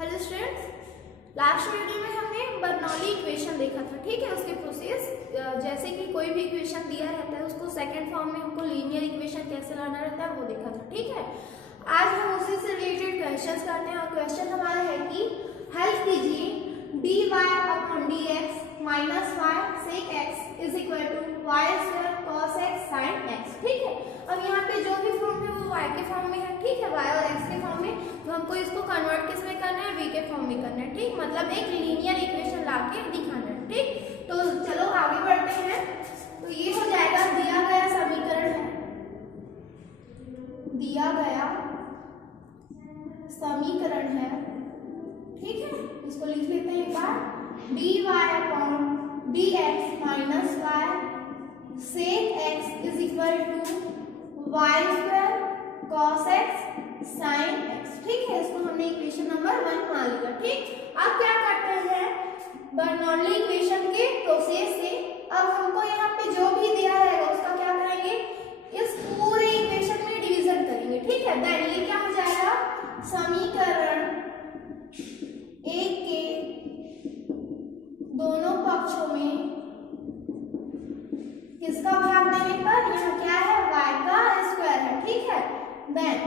Hello students, last video में हमने Bernoulli equation देखा था। ठीक है, उसके प्रोसेस जैसे कि कोई भी इक्वेशन दिया रहता है उसको सेकंड फॉर्म में हमको लीनियर इक्वेशन कैसे लाना रहता है वो देखा था। ठीक है, आज हम उसी से रिलेटेड क्वेश्चंस करते हैं और क्वेश्चन हमारा है कि हेल्प कीजिए dy upon dx minus y sec x is equal to y square cos x sin x। ठीक है, अब यहाँ पे जो भी फॉर्म है वो y के फॉर्म में है। ठीक है, y और x के फॉर्म में, तो हमको इसको कन्वर्ट किस में करना है, v के फॉर्म में करना है। ठीक, मतलब एक लीनियर इक्वेशन लाके दिखाना है। ठीक, तो चलो आगे बढ़ते हैं। तो ये हो जाएगा दिया गया समीकरण है, दिया गया समीकरण है। ठीक है, इसको लिख लेते हैं एक बार, dy upon dx minus y sec x is equal to y square cos x sin x। ठीक है, इसको हमने इक्वेशन नंबर 1 मान लिया। ठीक, अब क्या करते हैं, बर्नौली इक्वेशन के प्रोसेस से अब हमको यहाँ पे जो भी दिया रहेगा उसका क्या करेंगे, इस पूरे इक्वेशन में डिवीजन करेंगे। ठीक है, देन ये क्या हो जाएगा, समीकरण एक के दोनों पक्षों में किसका भाग देने पर, यहाँ क्या है, y का स्क्वायर है। ठीक है, देन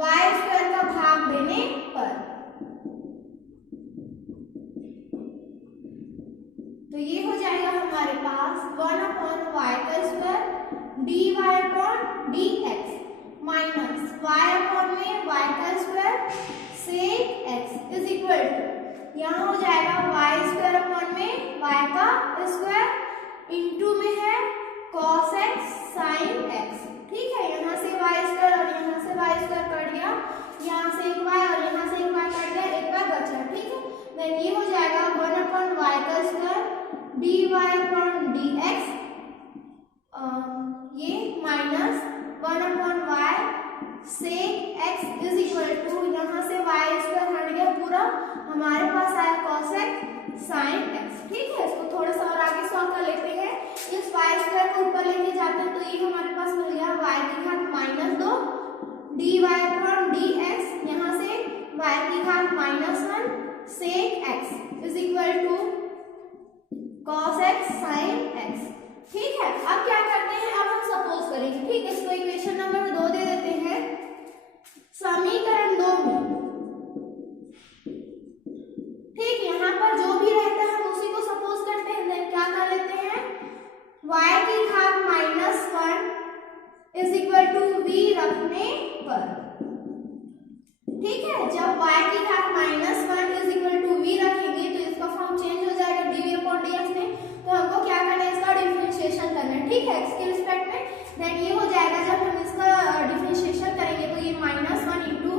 y स्क्वायर का भाग देने पर, तो ये हो जाएगा हमारे पास 1 अपॉन y का square dy upon dx minus y upon में y का square sec x is equal to, यहाँ हो जाएगा y स्क्वायर अपॉन में y का स्क्वायर इंटू में है cos x sin x। ठीक है, यहाँ से y स्क्वायर और यहाँ से y स्क्वायर कट गया, यहाँ से एक y और यहाँ से एक y कट गया, एक y बचा। ठीक है, देन ये हो जाएगा 1 अपॉन y का स्क्वायर dy अपॉन dx, ये minus 1 upon y sec x is equal to, यहाँ से y स्क्वायर हट गया पूरा, हमारे पास आया cos x sin x। ठीक है, इसको थोड़ा सा और आगे सॉल्व कर लेते हैं। इस y स्क्वायर को ऊपर लेके जाते हैं तो ये हमारे पास मिल गया y की घात -2 dy अपॉन dx, यहाँ से y की घात -1 sec x is equal to cos x sin x। ठीक है, अब क्या करते हैं, अब हम सपोज करेंगे। ठीक है, इसको इक्वेशन नंबर 2 दे देते हैं। समीकरण 2 में, ठीक, यहाँ पर जो भी रहता है हम उसी को सपोज करते हैं। देन क्या कर लेते हैं, y की घात -1 इज इक्वल टू v रखने पर, ठीक है, जब y की घात -1 इज इक्वल टू v रखेंगे तो इसका फॉर्म चेंज हो जाएगा dv अपॉन dx में। तो हमको क्या करना है, इसका डिफरेंशिएशन करना है। ठीक है, x के रिस्पेक्ट में। देन ये हो जाएगा, जब हम इसका डिफरेंशिएशन करेंगे तो ये -1 इंटू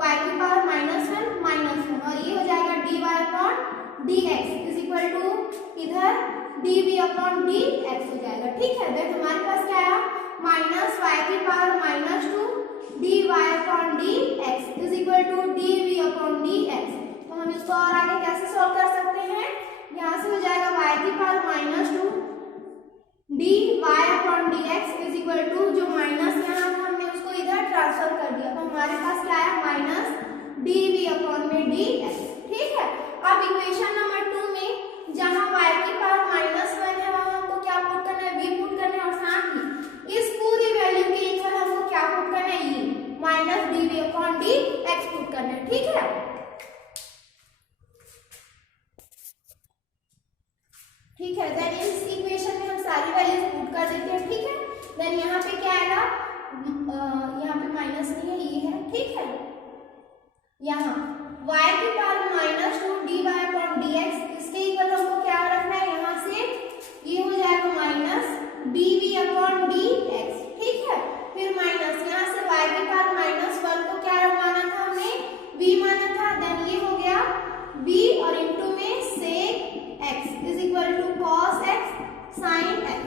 y की पावर -1 और ये हो जाएगा dy upon dx is equal to इधर dv अपॉन dx हो जाएगा। ठीक है, देन हमारे पास क्या आया, माइनस y की power -2 dy upon dx is equal to dv upon dx। तो हम इसको और आगे कैसे सॉल्व कर सकते हैं, यहाँ से हो जाएगा y की power -2 dy upon dx is equal to, जो माइनस यहाँ हमने उसको इधर ट्रांसफर कर दिया, तो हमारे पास क्या आया, माइनस dv अपॉन में dx। ठीक है, अब इक्वेशन नंबर 2 में जहाँ y की पावर -1 है वहाँ हमको क्या पुट करना है, v पुट करना है, और साथ ही इस पूरी वैल्यू के इक्वल हमको क्या पुट करना है, ये minus dv upon dx put करना है। ठीक है, ठीक है, देन इस इक्वेशन में हम सारी वैल्यूज पुट कर देते हैं। ठीक है, देन यहाँ पे क्या आएगा, यहाँ पे माइनस नहीं है, ये है। ठीक है, यहाँ y की पावर -2 dy अपॉन dx, इसके इक्वल हमको क्या रखना है, यहाँ से ये हो जाएगा माइनस dv अपॉन dx। ठीक है, फिर माइनस यहाँ से y की पावर -1 को क्या माना था हमने, v माना था। देन ये हो गया v और इंटू में sec x is equal to cos x sin x।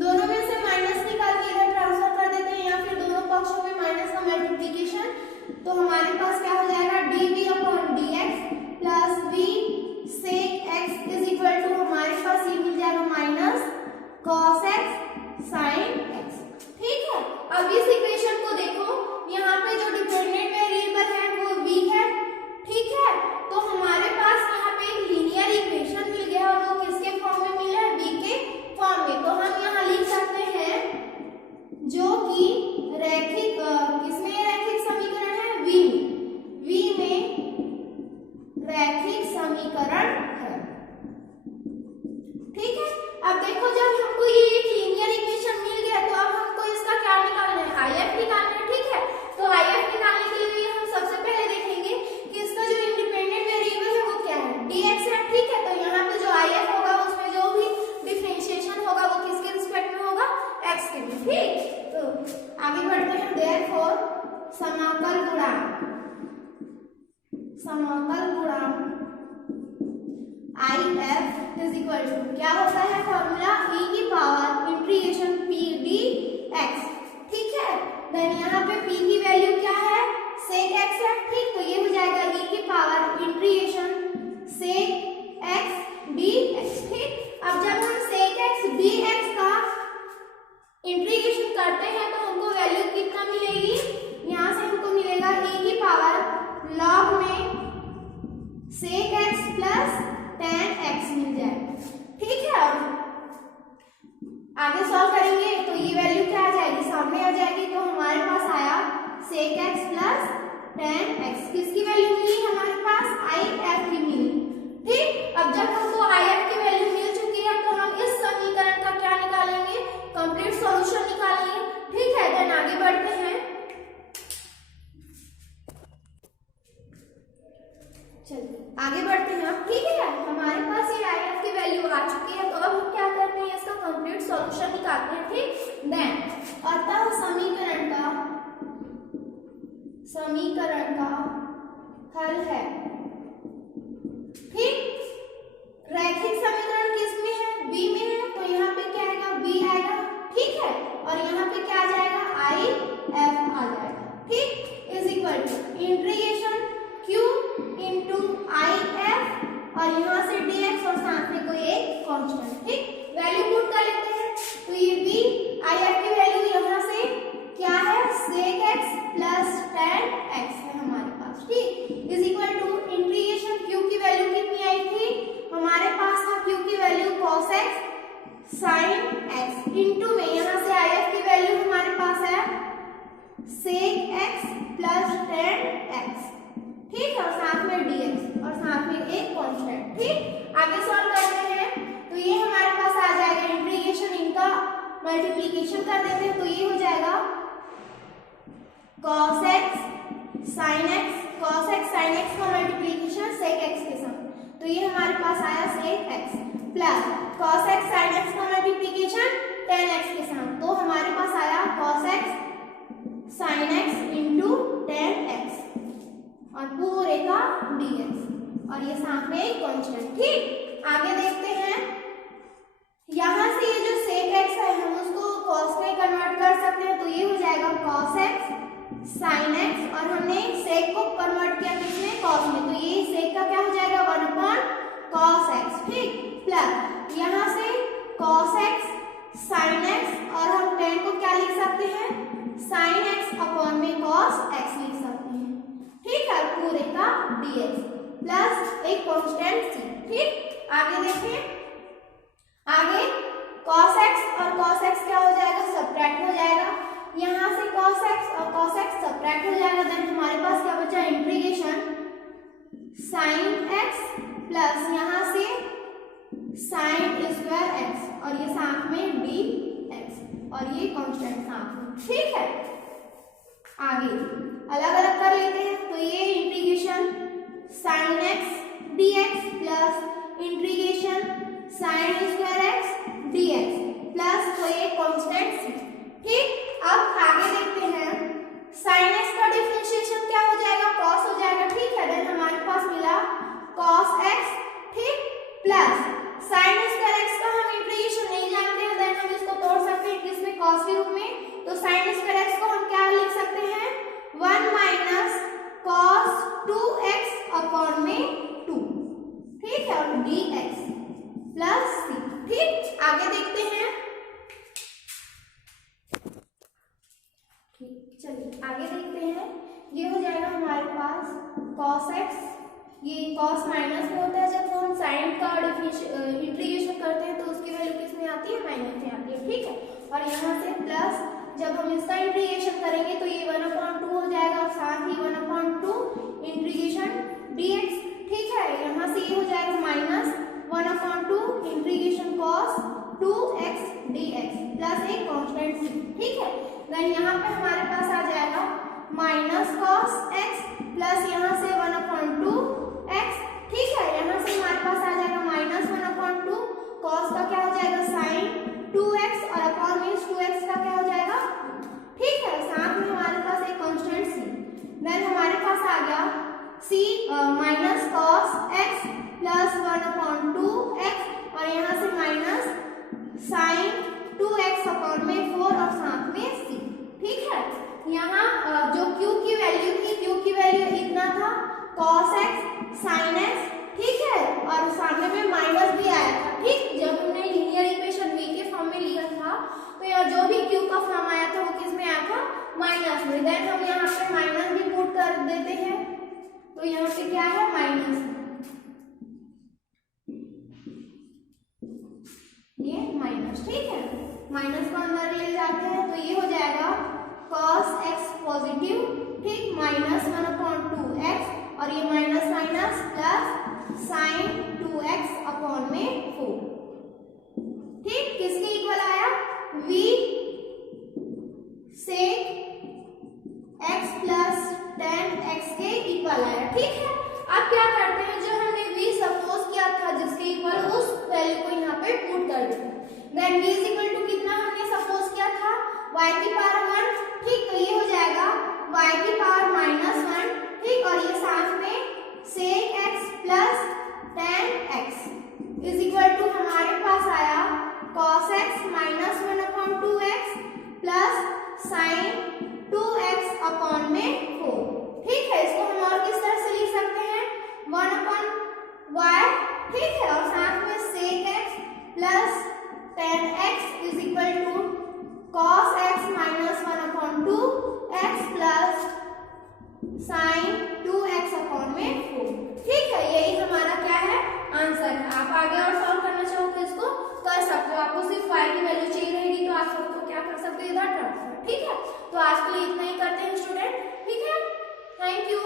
दोनों में से माइनस निकाल के इधर ट्रांसफर कर देते हैं, या फिर दोनों पक्षों में माइनस का मल्टीप्लिकेशन, तो हमारे पास क्या हो जाएगा dy समाकल गुणांक I F is equal to क्या होता है फॉर्मूला e की power integration P D X. ठीक है, देन यहाँ पे p की वैल्यू क्या है सेक x है। ठीक, तो ये हो जाएगा e की power integration sec x D X. ठीक, अब जब हम सेक x डी एक्स का इंटीग्रेशन करते हैं तो हमको वैल्यू कितना मिलेगी, यहाँ से हमको मिलेगा e की पावर लॉग में सेक x प्लस tan x मिल जाएगा। ठीक है, आगे सॉल्व करेंगे तो ये वैल्यू क्या आ जाएगी, सामने आ जाएगी। तो हमारे पास आया सेक x प्लस tan x। किसकी वैल्यू मिली हमारे पास, आई एफ की मिली। ठीक, अब जब हमको आई एफ की वैल्यू मिल चुकी है तो हम इस समीकरण का क्या निकालेंगे, कंप्लीट सॉल्यूशन निकालेंगे। ठीक है, देन आगे बढ़ते हैं। चलिए आगे बढ़ते हैं अब। ठीक है, हमारे पास ये आई एफ की वैल्यू आ चुकी है, तो अब हम क्या करते हैं, इसका कंप्लीट सॉल्यूशन निकालते हैं। ठीक, देन अतः समीकरण का हल है। ठीक, रैखिक समीकरण किस में है, बी में है, तो यहाँ पे क्या आएगा, बी आएगा। ठीक है, और यहाँ पे क्या आ जाएगा, आई एफ आ जाएगा। ठीक, is equal to integration Q into I F और यहाँ से डी एक्स और साथ में कोई एक कांस्टेंट। ठीक, वैल्यू पुट कर लेते हैं, तो ये बी आई एफ की वैल्यू यहाँ से क्या है, sec X plus tan X है हमारे पास। ठीक, is equal to integration Q की वैल्यू कितनी आई थी, हमारे पास था क्यू की value cos x sin x into में यहाँ से आई एफ की वैल्यू हमारे पास है सेक x प्लस tan x। ठीक, और साथ में dx और साथ में एक कांस्टेंट। ठीक, आगे सॉल्व करते हैं तो ये हमारे पास आ जाएगा इंटीग्रेशन, इनका मल्टीप्लिकेशन कर देते हैं तो ये हो जाएगा cos x sin x का मल्टीप्लिकेशन sec x के साथ, तो ये हमारे पास आया sec x plus cos x sin x का मल्टीप्लिकेशन tan x के साथ, तो हमारे पास आया cos x sin x into tan x और पूरे का dx और ये साथ में एक कांस्टेंट। ठीक, आगे देखते हैं, यहाँ से ये जो sec x है हम उसको cos में कन्वर्ट कर सकते हैं, तो ये हो जाएगा cos x sin x और हमने sec को कन्वर्ट किया किसमें, cos में, तो ये sec का क्या हो जाएगा 1/cos x। ठीक, प्लस यहाँ से cos x sin x और हम tan को क्या लिख सकते हैं, sin x अपॉन में cos x लिख सकते हैं। ठीक है, पूरे का dx प्लस एक कांस्टेंट c। ठीक, आगे देखें, आगे cos x और cos x क्या हो जाएगा, सब्ट्रैक्ट हो जाएगा, यहाँ से cos x और cos x सब्ट्रैक्ट हो जाएगा, देन हमारे पास क्या बचा, इंटीग्रेशन sin x प्लस यहाँ से sin स्क्वायर x और ये साथ में dx और ये कांस्टेंट साथ में। ठीक है, आगे अलग अलग कर लेते हैं, तो ये integration sin x dx plus integration sin square x dx plus तो ये कांस्टेंट c। ठीक, अब आगे देखते हैं, sin x का डिफरेंशिएशन क्या हो जाएगा, cos हो जाएगा। ठीक है, देन हमारे पास मिला cos x। ठीक, प्लस sin स्क्वायर x का हम इंटीग्रेशन नहीं जानते हैं, देन हम इसको तोड़ सकते हैं किसमें, cos के रूप में, तो sin स्क्वायर x को हम क्या लिख सकते हैं, 1 माइनस cos 2x अपॉन में 2। ठीक है, और dx प्लस c। ठीक, आगे देखते हैं, ठीक, चलिए आगे देखते हैं, ये हो जाएगा हमारे पास cos x, ये cos माइनस में होता है, जब हम sin का इंटीग्रेशन करते हैं तो उसकी वैल्यू किस में आती है, माइनस में आती है। ठीक है, और यहाँ से प्लस जब हम इसका इंटीग्रेशन करेंगे तो ये 1/2 हो जाएगा और साथ ही 1/2 इंटीग्रेशन dx। ठीक है, यहाँ से ये हो जाएगा minus 1/2 integration cos 2x dx plus एक कांस्टेंट c। ठीक है, देन यहाँ पे हमारे पास आ जाएगा माइनस cos x प्लस यहाँ से 1/2 x। ठीक है, यहाँ से हमारे पास आ जाएगा माइनस 1/2 cos का क्या हो जाएगा sin 2x और अपॉन में 2x का क्या हो जाएगा। ठीक है, साथ में हमारे पास एक कांस्टेंट c, देन हमारे पास आ minus cos x plus 1/2x और यहाँ से माइनस साइन 2x अपॉन में 4 और साथ में c। ठीक है, यहाँ जो q की वैल्यू थी, q की वैल्यू इतना था cos x sin x, ठीक है, और सामने में माइनस भी आया था। ठीक, जब हमने लीनियर इक्वेशन v के फॉर्म में लिया था तो यहाँ जो भी q का फॉर्म आया था वो किस में आया था, माइनस में। देन हम यहाँ पे माइनस भी पुट कर देते हैं, तो यहाँ पे क्या है, माइनस, ये माइनस। ठीक है, माइनस को अंदर ले जाते हैं तो ये हो जाएगा cos x पॉजिटिव, ठीक, माइनस 1/2x और ये minus minus plus sine 2x upon में 4। ठीक, किसके इक्वल आया, v sec x plus tan x के इक्वल आया। ठीक है, अब क्या करते हैं, जो हमने v सपोज किया था जिसके इक्वल, उस वैल्यू को यहाँ पे पुट कर देते हैं। Then v is equal to कितना हमने सपोज किया था, y की पावर 1। ठीक, तो ये हो जाएगा y की पावर -1। ठीक, और ये साथ में sec x plus tan x is equal to हमारे पास आया cos x minus 1/2x plus sine 2x upon में 4। ठीक है, इसको हम और किस तरह से लिख सकते हैं, 1/y। ठीक है, और साथ में sec x plus tan x is equal to cos x minus 1/2x plus sine 2x upon में 4। ठीक है, यही हमारा क्या है, आंसर है। आप आगे और सॉल्व करना चाहो तो इसको कर सकते हो, आपको सिर्फ y की वैल्यू चाहिए रहेगी तो आप सबको क्या कर सकते हो, इधर ट्रांसफर। ठीक है, तो आज के लिए इतना ही करते हैं स्टूडेंट। ठीक है, थैंक यू।